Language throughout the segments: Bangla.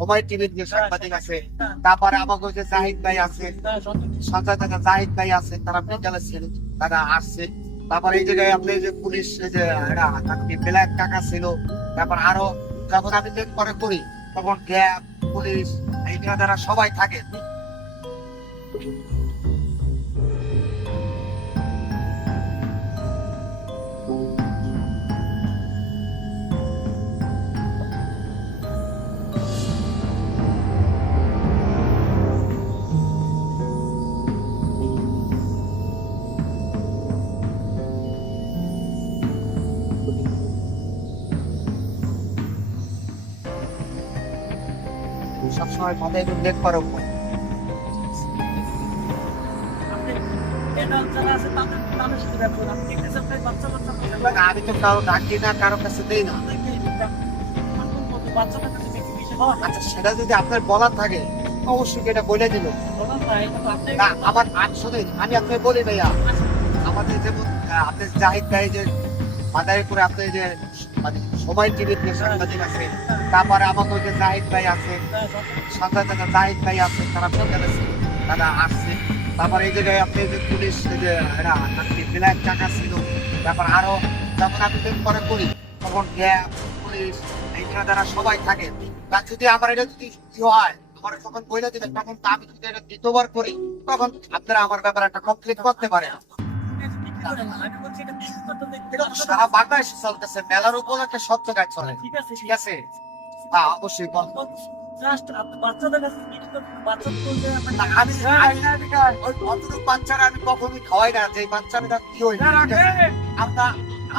সময় টিভির যে সাংবাদিক আছে, তারপরে আমাকে যে জাহিদ ভাই আছে, সঞ্জয় দাদা জাহিদ ভাই আছে, তারা বিদ্যালয় ছিল, তারা আসছে। তারপরে এই জায়গায় আপনি যে পুলিশ যে বেলায়েত কাকা ছিল, তারপর আরো যখন আমি চেক করে করি তখন গ্যাপ পুলিশ এইখানে তারা সবাই থাকে। সবসময় মাথায় উল্লেখ করো। আমি তো কারো ডাকি না, কারো কাছে দেই না। আচ্ছা, সেটা যদি আপনার বলার থাকে অবশ্যই এটা বলে দিল। না, আমার শুনেন, আমি আপনাকে বলি ভাইয়া, আমাদের যেমন আপনি জাহিদ ভাই যে মাদারীপুরে আপনি যে মানে সময় টিভির যে সাংবাদিক আছে, তারপরে আমাকে যে জাহিদ ভাই আছে, সঞ্জয় দাদা জাহিদ ভাই আছে, তারা বিদ্যালয় ছিল, তারা আসছে। তারপরে এই জায়গায় আপনি যে পুলিশ যে বেলায়েত কাকা ছিল, তারপর আরো যখন আমি চেক করে করি তখন গ্যাপ পুলিশ এইখানে তারা সবাই থাকে। তার যদি আমার এটা যদি কি হয়, আমার যখন বইলে দিবেন তখন আমি যদি এটা দ্বিতীয়বার করি তখন আপনারা আমার ব্যাপারে একটা কমপ্লিট করতে পারে। সারা বাংলাদেশে চলতেছে, মেলার উপর একটা সব জায়গায় চলে। ঠিক আছে, হ্যাঁ অবশ্যই বাচ্চারা আমি কখনোই খাওয়াই না, যে বাচ্চারা কি হয় আমরা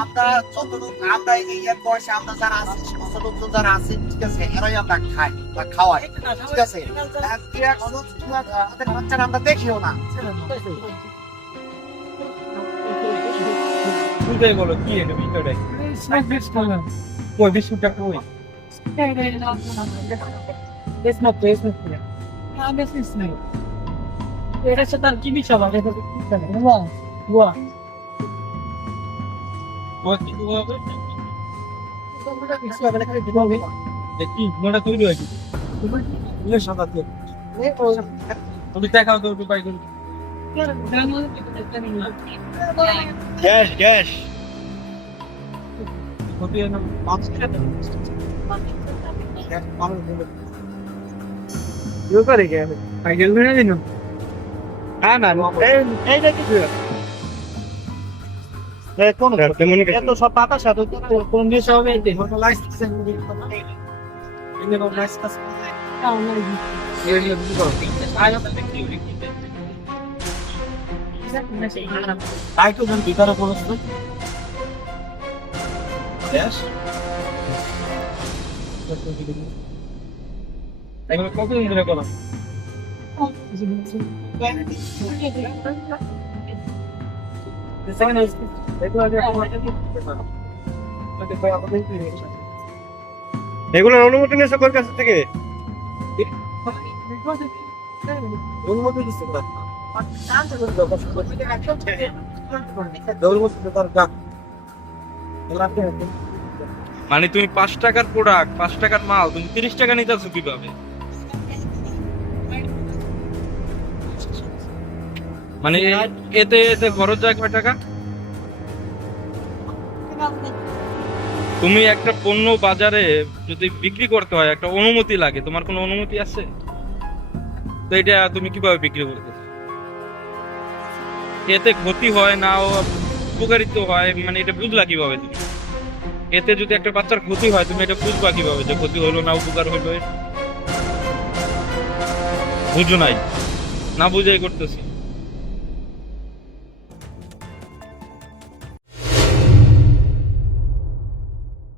আমরা যতটুকু আমরা এই বয়সে আমরা যারা আছি, সমস্ত লোকজন যারা আছে, ঠিক আছে, এরাই আমরা খাই বা খাওয়াই। ঠিক আছে, আমাদের বাচ্চারা আমরা দেখিও না। বলো কি এটা বিষয়টা ওই বিষয়টা কই এটা সাথে আর কি বিষয় হবে? দেখি মোটা তৈরি হয়েছে তুমি দেখাও তো একটু পাই গ্যাস গ্যাস সব পাতা সাথে কোন বিষয় হবে? ভিতরে পড়ছো কতদিন ধরে করো? এগুলোর অনুমতি নিয়েছো কোন কাছ থেকে? অনুমতি দিচ্ছে মানে তুমি 5 টাকার প্রোডাক্ট, 5 টাকার মাল তুমি 30 টাকা নিতেছো কিভাবে? মানে এতে এতে খরচ যায় কয় টাকা? তুমি একটা পণ্য বাজারে যদি বিক্রি করতে হয় একটা অনুমতি লাগে, তোমার কোনো অনুমতি আছে? তো এটা তুমি কিভাবে বিক্রি করতেছো? এতে ক্ষতি হয় না উপকারিত হয়, মানে এটা বুঝলা কিভাবে তুমি? এতে যদি একটা বাচ্চার ক্ষতি হয় তুমি এটা বুঝবা কিভাবে যে ক্ষতি হলো না উপকার হলো? বুঝো নাই, না বুঝাই করতেছি।